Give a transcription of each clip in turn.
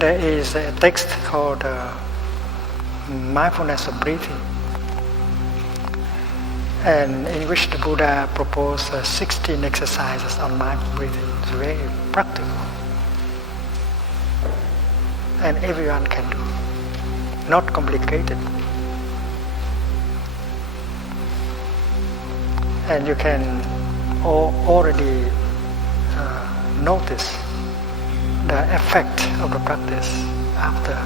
There is a text called mindfulness of breathing, and in which the Buddha proposed 16 exercises on mindful breathing. It's very practical, and everyone can do, not complicated. And you can already notice the effect of the practice after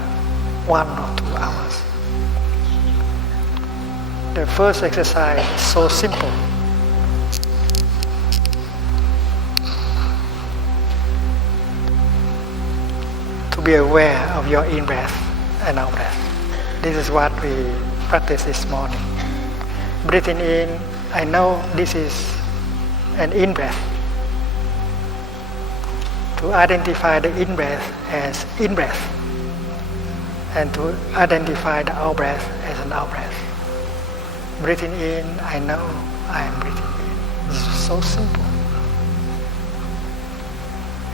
1 or 2 hours. The first exercise is so simple. To be aware of your in-breath and out-breath. This is what we practiced this morning. Breathing in, I know this is an in-breath. To identify the in-breath as in-breath, and to identify the out-breath as an out-breath. Breathing in, I know I am breathing in. It's so simple.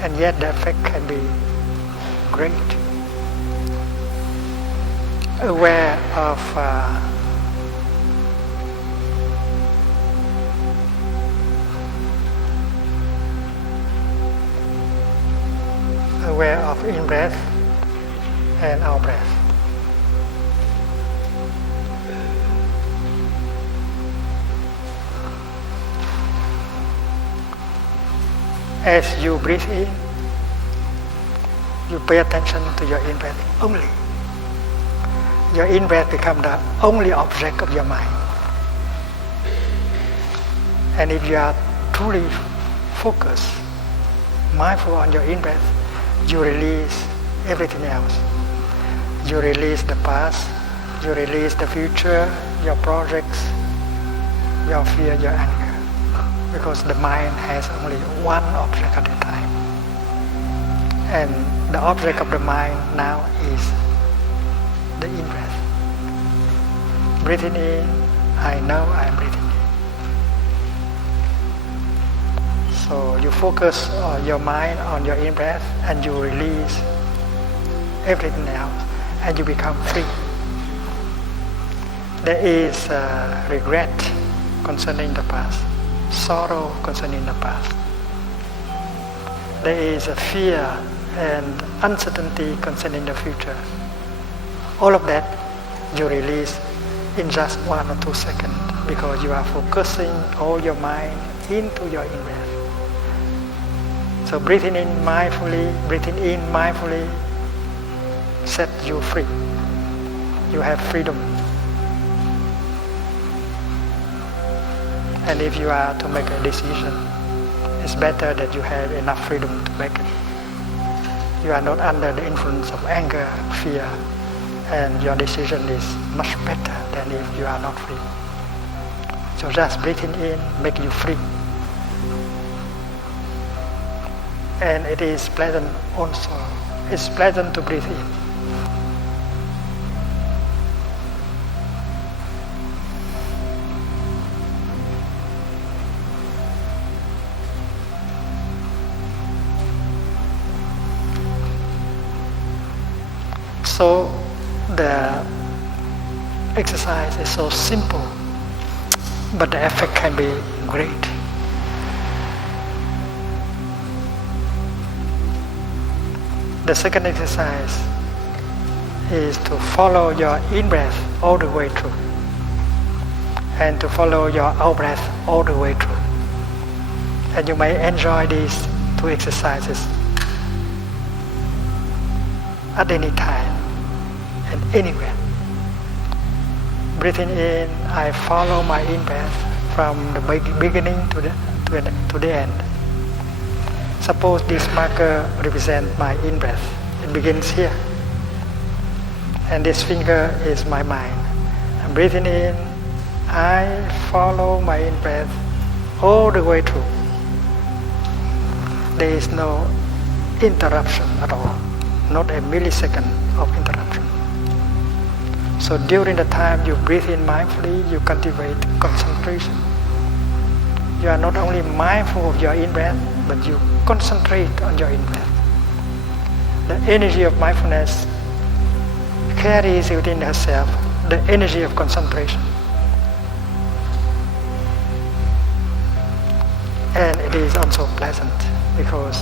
And yet the effect can be great. Aware of in-breath and out-breath. As you breathe in, you pay attention to your in-breath only. Your in-breath becomes the only object of your mind. And if you are truly focused, mindful on your in-breath, you release everything else. You release the past, you release the future, your projects, your fear, your anger. Because the mind has only one object at a time. And the object of the mind now is the in-breath. Breathing in, I know I am breathing in. So you focus your mind on your in-breath and you release everything else and you become free. There is regret concerning the past, sorrow concerning the past. There is a fear and uncertainty concerning the future. All of that you release in just 1 or 2 seconds because you are focusing all your mind into your in-breath. So breathing in mindfully, breathing in mindfully set you free. You have freedom. And if you are to make a decision, it's better that you have enough freedom to make it. You are not under the influence of anger, fear, and your decision is much better than if you are not free. So just breathing in make you free. And it is pleasant also. It's pleasant to breathe in. So the exercise is so simple, but the effect can be great. The second exercise is to follow your in-breath all the way through and to follow your out-breath all the way through. And you may enjoy these 2 exercises at any time and anywhere. Breathing in, I follow my in-breath from the beginning to the end. Suppose this marker represents my in-breath. It begins here. And this finger is my mind. I'm breathing in, I follow my in-breath all the way through. There is no interruption at all, not a millisecond of interruption. So during the time you breathe in mindfully, you cultivate concentration. You are not only mindful of your in-breath, but you concentrate on your in-breath. The energy of mindfulness carries within herself the energy of concentration. And it is also pleasant because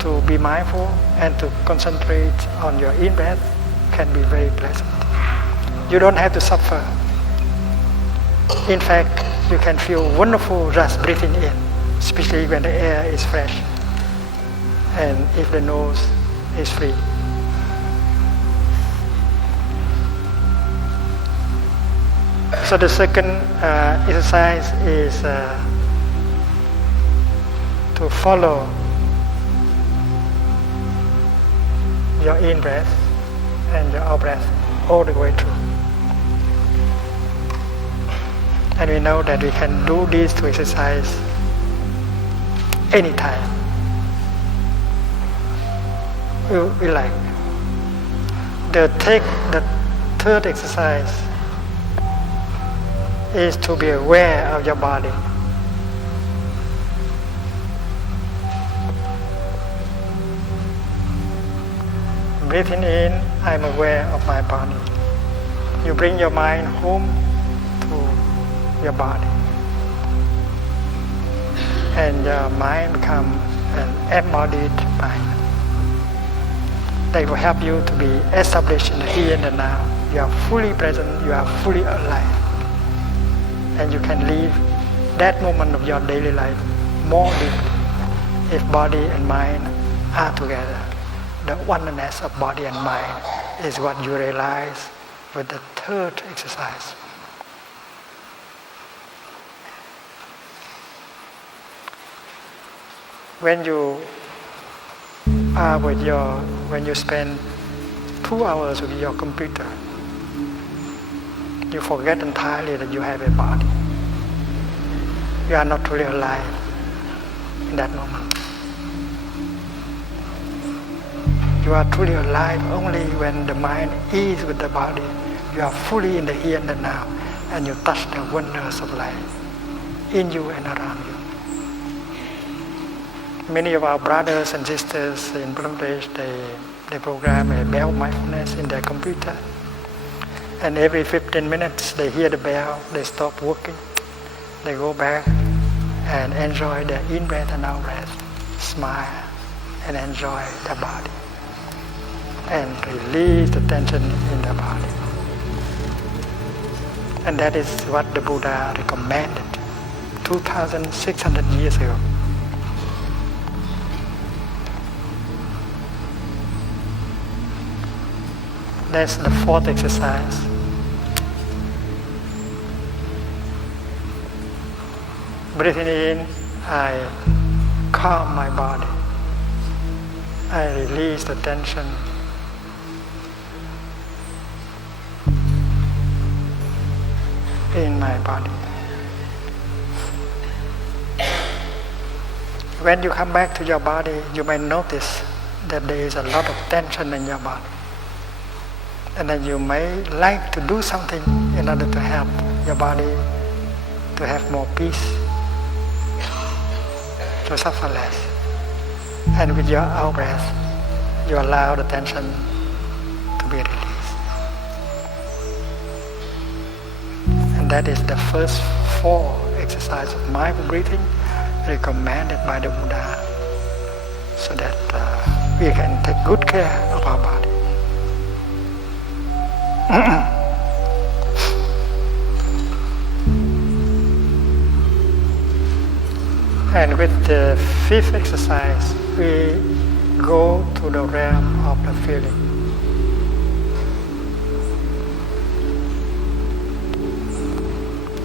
to be mindful and to concentrate on your in-breath can be very pleasant. You don't have to suffer. In fact, you can feel wonderful just breathing in, especially when the air is fresh and if the nose is free. So the second exercise is to follow your in-breath and your out-breath all the way through. And we know that we can do these two exercises anytime we like. The third exercise is to be aware of your body. Breathing in, I'm aware of my body. You bring your mind home to your body. And your mind becomes an embodied mind. They will help you to be established in the here and the now. You are fully present, you are fully alive. And you can live that moment of your daily life more deeply if body and mind are together. The oneness of body and mind is what you realize with the third exercise. When you spend 2 hours with your computer, you forget entirely that you have a body. You are not truly alive in that moment. You are truly alive only when the mind is with the body. You are fully in the here and the now, and you touch the wonders of life in you and around you. Many of our brothers and sisters in Bangladesh, they program a bell mindfulness in their computer. And every 15 minutes they hear the bell, they stop working, they go back and enjoy their in-breath and out-breath, smile and enjoy their body, and release the tension in the body. And that is what the Buddha recommended 2,600 years ago. That's the fourth exercise. Breathing in, I calm my body. I release the tension. In my body. When you come back to your body, you may notice that there is a lot of tension in your body. And then you may like to do something in order to help your body to have more peace, to suffer less. And with your out-breath, you allow the tension to be released. And that is the first 4 exercises of mindful breathing recommended by the Buddha, so that we can take good care of our body. And with the 5th exercise, we go to the realm of the feeling.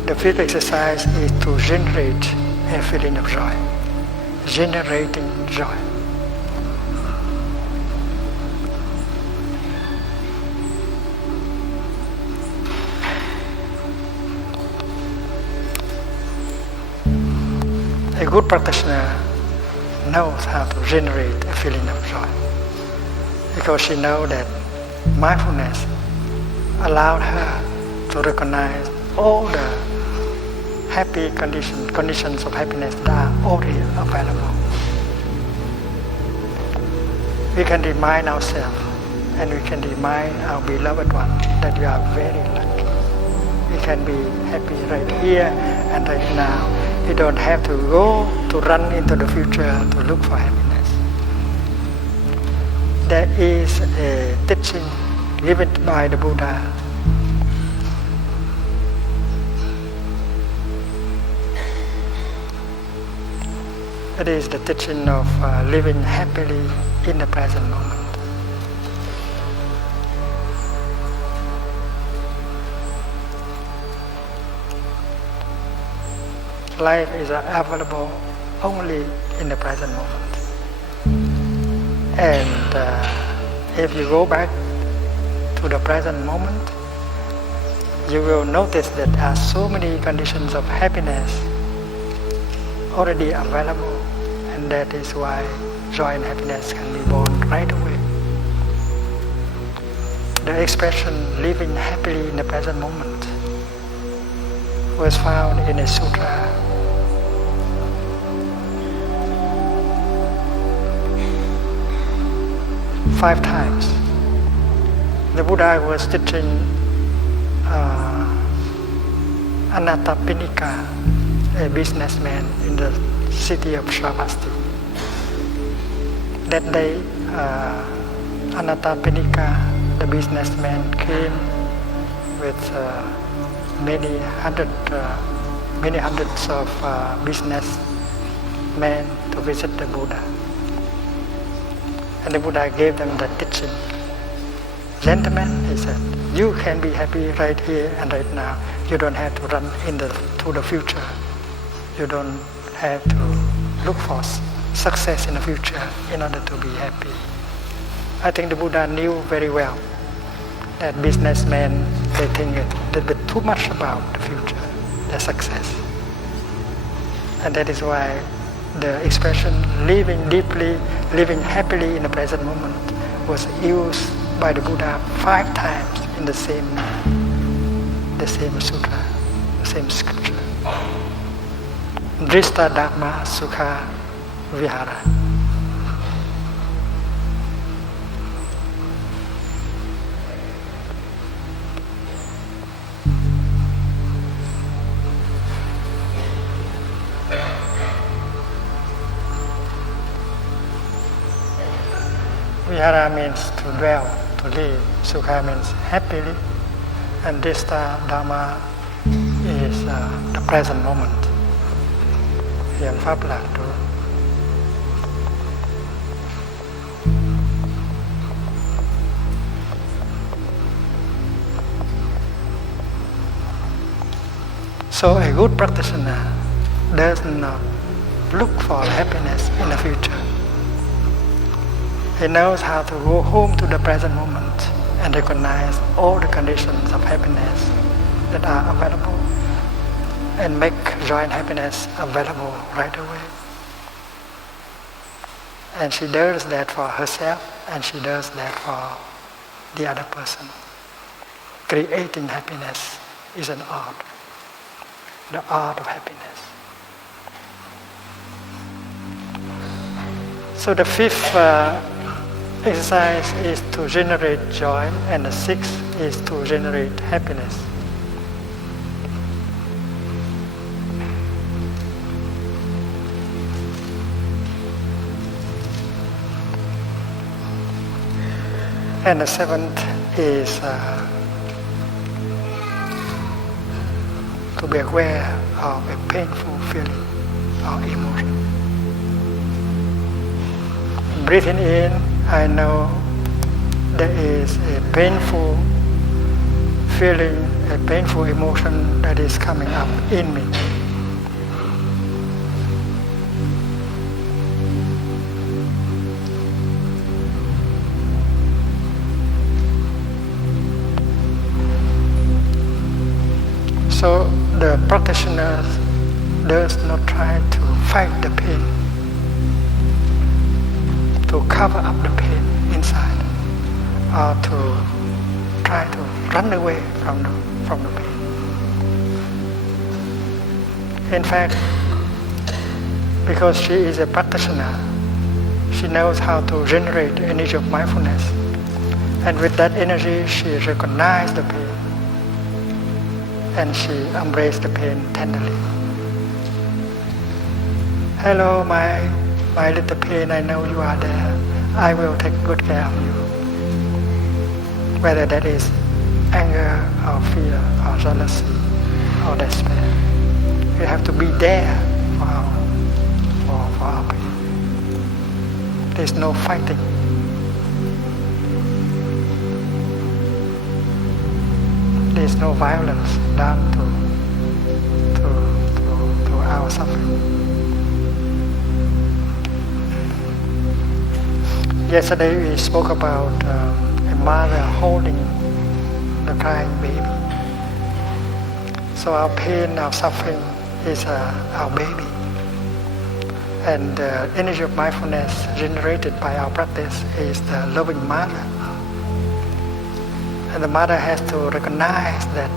The 5th exercise is to generate a feeling of joy, generating joy. A good practitioner knows how to generate a feeling of joy, because she knows that mindfulness allowed her to recognize all the happy conditions of happiness that are already available. we can remind ourselves and we can remind our beloved one that we are very lucky. We can be happy right here and right now. You don't have to go to run into the future to look for happiness. There is a teaching given by the Buddha. It is the teaching of living happily in the present moment. Life is available only in the present moment. And if you go back to the present moment, you will notice that there are so many conditions of happiness already available, and that is why joy and happiness can be born right away. The expression living happily in the present moment was found in a sutra. Five times. The Buddha was teaching Anattapinika, a businessman in the city of Shravasti. That day, Anattapinika, the businessman, came with many hundreds of businessmen to visit the Buddha. And the Buddha gave them the teaching. Gentlemen, he said, you can be happy right here and right now. You don't have to run to the future. You don't have to look for success in the future in order to be happy. I think the Buddha knew very well that businessmen, they think a little bit too much about the future, their success. And that is why the expression living deeply, living happily in the present moment was used by the Buddha 5 times in the same sutra, the same scripture. Drista Dhamma Sukha Vihara. Vihara means to dwell, to live. Sukha means happily. And Drista Dhamma is the present moment. Hiện Pháp lạc trú. So a good practitioner does not look for happiness in the future. He knows how to go home to the present moment and recognize all the conditions of happiness that are available and make joy and happiness available right away. And she does that for herself and she does that for the other person. Creating happiness is an art, the art of happiness. So the 5th exercise is to generate joy, and the 6th is to generate happiness. And the 7th is to be aware of a painful feeling or emotion. Breathing in, I know there is a painful feeling, a painful emotion that is coming up in me. So the practitioner does not try to fight the pain, to cover up the pain inside, or to try to run away from the pain. In fact, because she is a practitioner, She knows how to generate the energy of mindfulness. And with that energy, she recognizes the pain. And she embraces the pain tenderly. Hello, my little pain, I know you are there. I will take good care of you. Whether that is anger or fear or jealousy or despair. We have to be there for our pain. There's no fighting. There's no violence done to our suffering. Yesterday we spoke about a mother holding the crying baby. So our pain, our suffering is our baby. And the energy of mindfulness generated by our practice is the loving mother. And the mother has to recognize that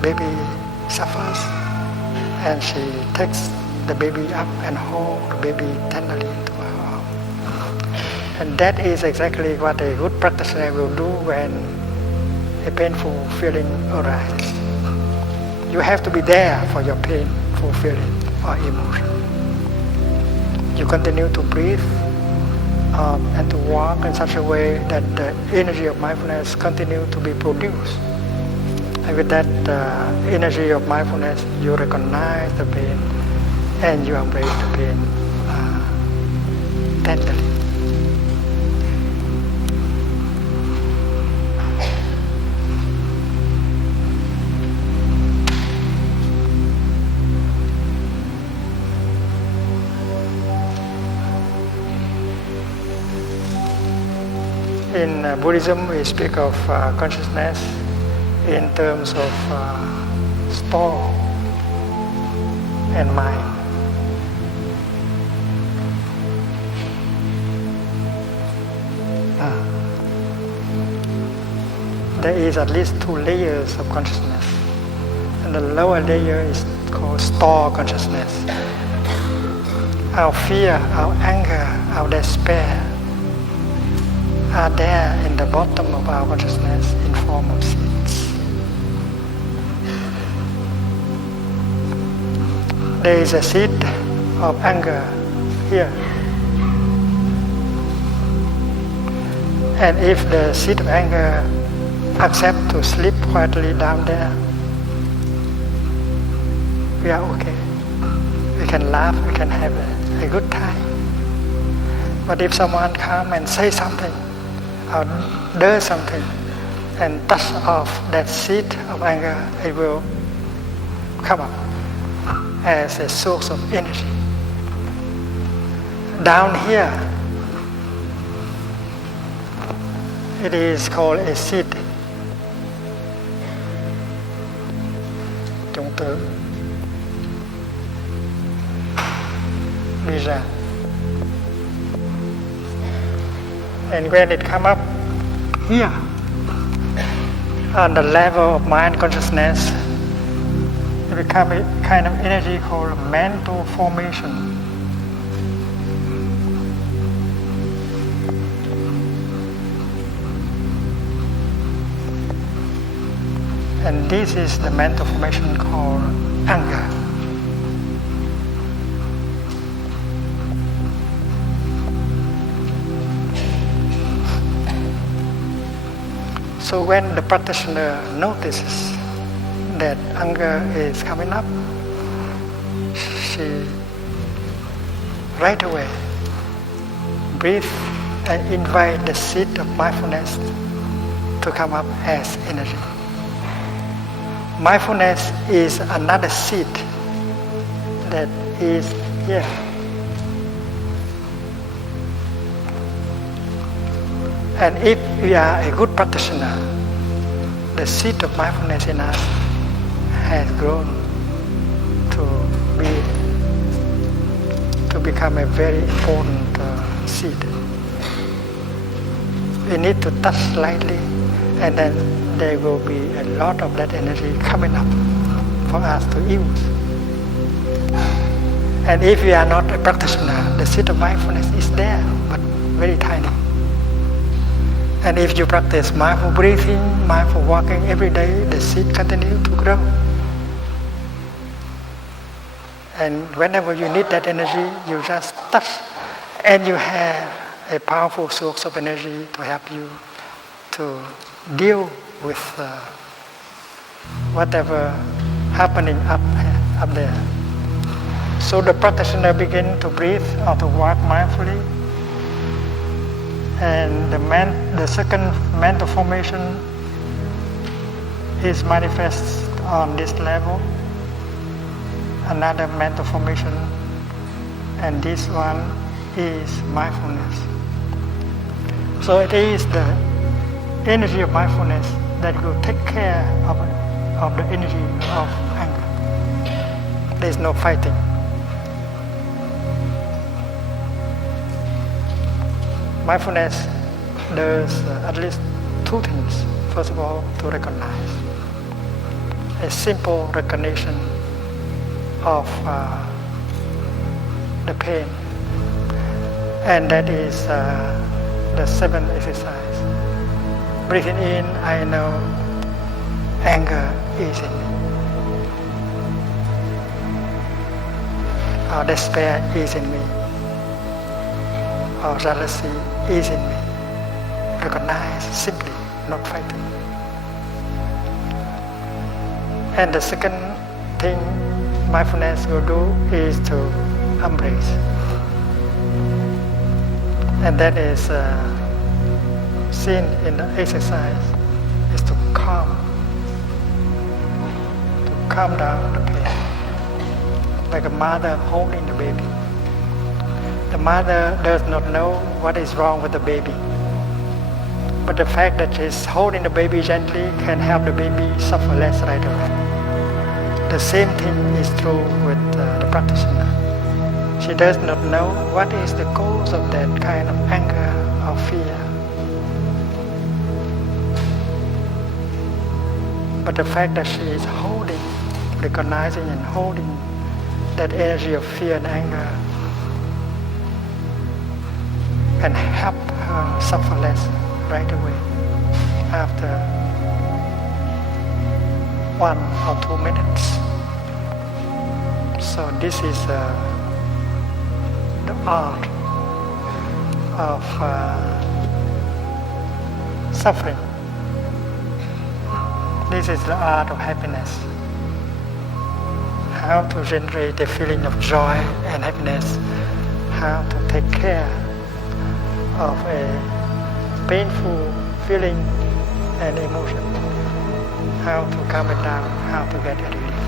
baby suffers, and she takes the baby up and holds the baby tenderly into her arms. And that is exactly what a good practitioner will do when a painful feeling arises. You have to be there for your painful feeling or emotion. You continue to breathe and to walk in such a way that the energy of mindfulness continue to be produced. And with that energy of mindfulness, you recognize the pain and you embrace the pain tenderly. In Buddhism, we speak of consciousness in terms of store and mind. There is at least 2 layers of consciousness, and the lower layer is called store consciousness. Our fear, our anger, our despair are there in the bottom of our consciousness in form of seeds. There is a seed of anger here. And if the seed of anger accepts to sleep quietly down there, we are okay. We can laugh, we can have a good time. But if someone comes and says something, or does something and touch off that seed of anger, it will come up as a source of energy. Down here, it is called a seed. Chủng tử. Bija. And when it comes up here, on the level of mind consciousness, it becomes a kind of energy called mental formation. And this is the mental formation called anger. So when the practitioner notices that anger is coming up, she right away breathe and invite the seed of mindfulness to come up as energy. Mindfulness is another seed that is here. And if we are a good practitioner, the seed of mindfulness in us has grown to become a very important seed. We need to touch slightly, and then there will be a lot of that energy coming up for us to use. And if we are not a practitioner, the seed of mindfulness is there, but very tiny. And if you practice mindful breathing, mindful walking every day, the seed continues to grow. And whenever you need that energy, you just touch, and you have a powerful source of energy to help you to deal with whatever happening up there. So the practitioner begin to breathe or to walk mindfully, and the second mental formation is manifest on this level. Another mental formation, and this one is mindfulness. So it is the energy of mindfulness that will take care of the energy of anger. There is no fighting. Mindfulness does at least two things. First of all, to recognize. A simple recognition of the pain. And that is the seventh exercise. Breathing in, I know anger is in me. Or despair is in me. Or jealousy is in me. Recognize simply, not fighting. And the second thing mindfulness will do is to embrace. And that is seen in the exercise, is to calm down the pain. Like a mother holding the baby. The mother does not know what is wrong with the baby. But the fact that she's holding the baby gently can help the baby suffer less right away. The same thing is true with the practitioner. She does not know what is the cause of that kind of anger or fear. But the fact that she is holding, recognizing and holding that energy of fear and anger can help her suffer less right away after 1 or 2 minutes. So this is the art of suffering. This is the art of happiness. How to generate a feeling of joy and happiness. How to take care of a painful feeling and emotion. How to calm it down, how to get a relief.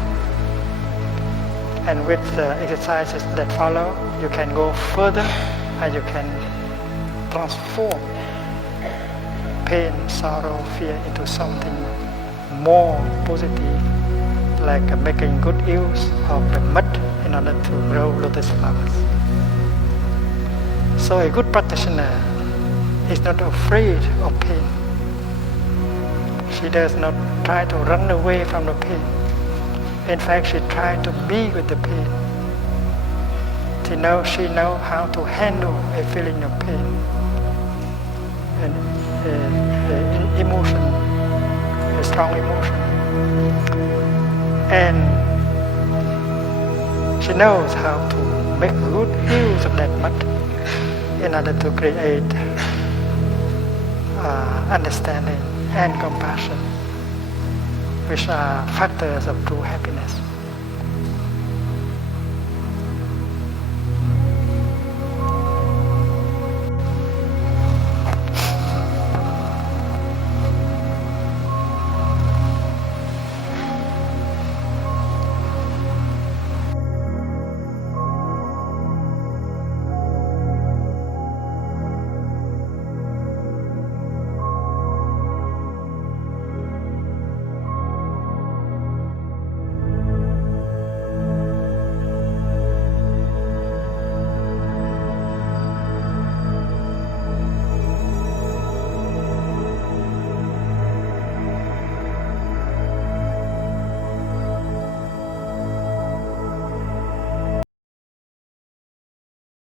And with the exercises that follow, you can go further and you can transform pain, sorrow, fear into something more positive, like making good use of the mud in order to grow lotus flowers. So a good practitioner is not afraid of pain. She does not try to run away from the pain. In fact, she tries to be with the pain. She knows how to handle a feeling of pain, an emotion, a strong emotion. And she knows how to make good use of that mud in order to create understanding and compassion, which are factors of true happiness.